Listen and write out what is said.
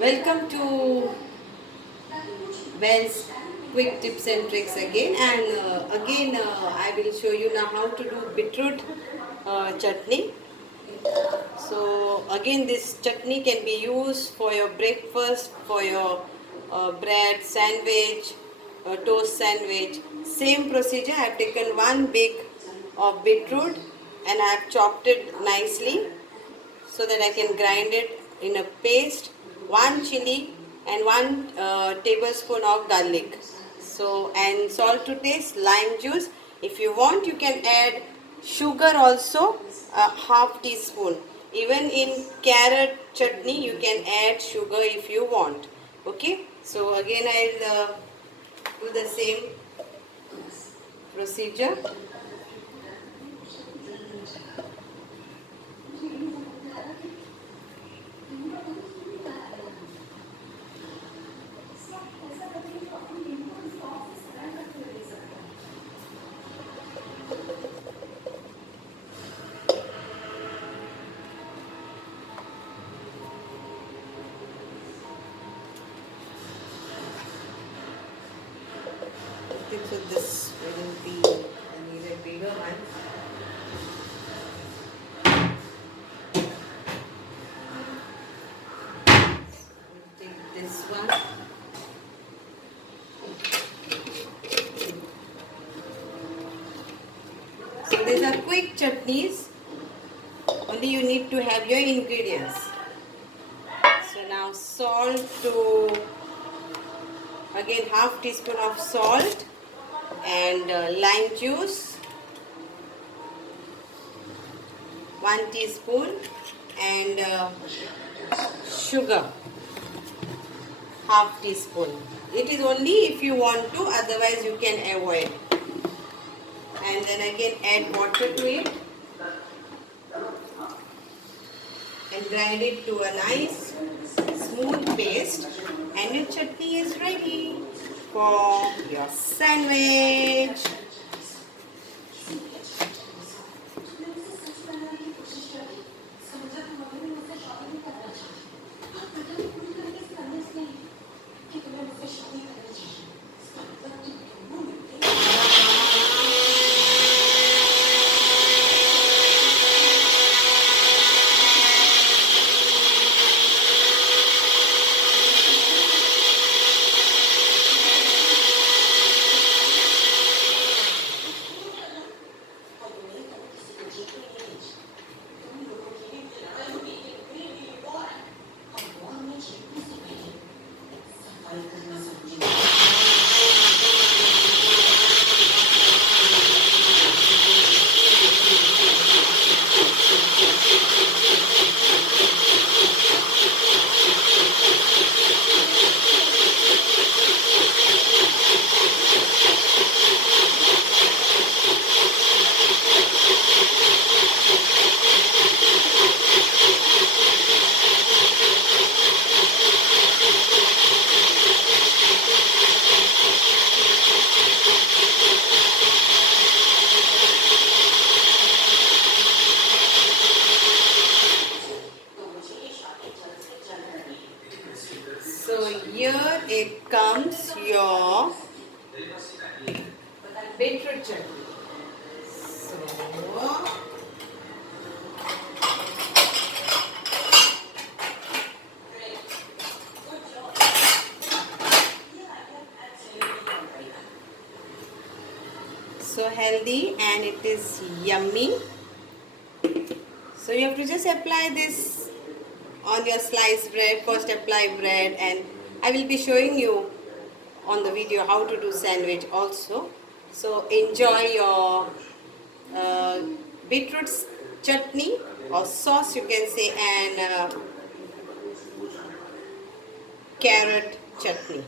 Welcome to Ben's quick tips and tricks again, and I will show you now how to do beetroot chutney. So again, this chutney can be used for your breakfast, for your bread sandwich, toast sandwich. Same procedure. I have taken one big of beetroot and I have chopped it nicely so that I can grind it in a paste. One chili and one tablespoon of garlic. So, and salt to taste, lime juice. If you want, you can add sugar also, a half teaspoon. Even in carrot chutney, you can add sugar if you want. Okay. So again, I'll do the same procedure. I think so this will be, I need a bigger one. We'll take this one. So these are quick chutneys. Only you need to have your ingredients. So now salt to, again half teaspoon of salt and lime juice, 1 teaspoon, and sugar, half teaspoon. It is only if you want to, otherwise you can avoid. And then again add water to it and grind it to a nice smooth paste, and your chutney is ready for your sandwich. So here it comes your beetroot chutney. So healthy and it is yummy. So you have to just apply this on your sliced bread. First apply bread, and I will be showing you on the video how to do sandwich also. So enjoy your beetroot chutney or sauce you can say, and carrot chutney.